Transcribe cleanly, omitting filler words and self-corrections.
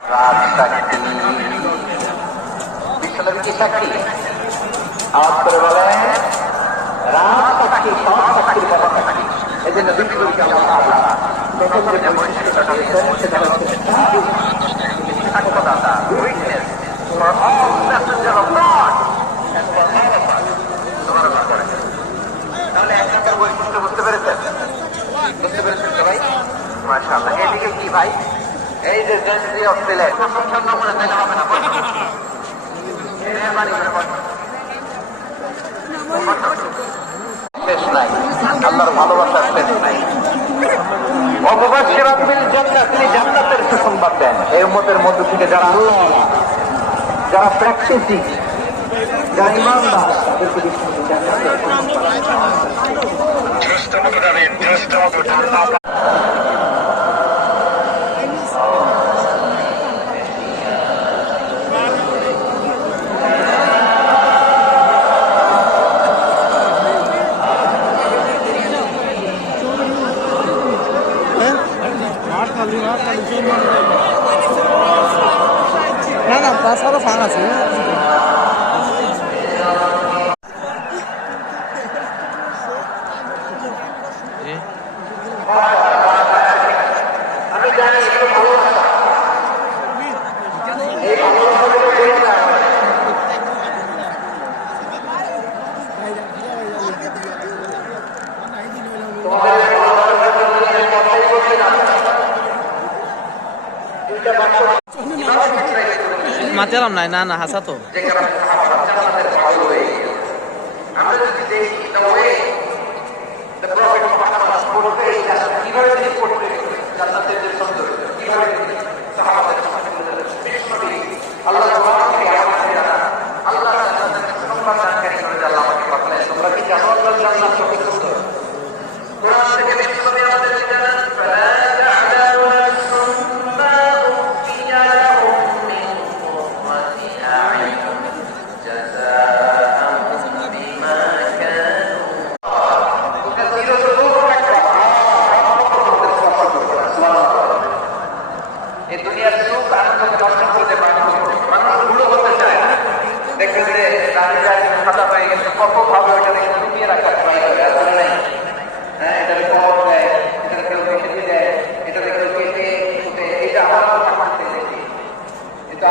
রাজসাক্ষী বিশ্বনবী কি সাক্ষী? আওয়াজ করে বলেন, রাজসাক্ষী সব সাক্ষীর কথা সাক্ষী। এই জন্য বিশ্বনবীকে আল্লাহ প্রথম যে বৈশিষ্ট্যটা দিয়েছেন সেটা হচ্ছে সাক্ষ্যদাতা, witness for all messenger of God and for all of us. সুবহানাল্লাহ। তাহলে এক নম্বর বৈশিষ্ট্য বুঝতে পেরেছেন? বুঝতে পেরেছেন সবাই? মাশাআল্লাহ। এদিকে কি ভাই? এই যে জেন্সি অফ সিলেট সংখ্যার নম্বরে দিলে হবে না, মেহরবানি করে বলুন। শেষ নাই, আল্লাহর ভালোবাসার শেষ নাই। অবশ্যিরাত বিল জান্নাহ, তিনি জান্নাতের সুসংবাদ দেন। এই উম্মতের মধ্য থেকে যারা আল্লাহ, যারা প্র্যাকটিসিং, যারা ইমানদার, তাদেরকে জান্নাতের সুসংবাদ। না না তাছাড়া ফান আছে। আমি জানি মাতেলাম নাই, না না হাসা তো কত ভাবে ওইটাকে লুকিয়ে রাখার ট্রাই করে, আসলে নাই। হ্যাঁ, এটাকে কবর দেয়, এটাকে কেউ কেটে দেয়, এটাকে কেউ কেটে ফুটে, এটা আমার দেখি, এটা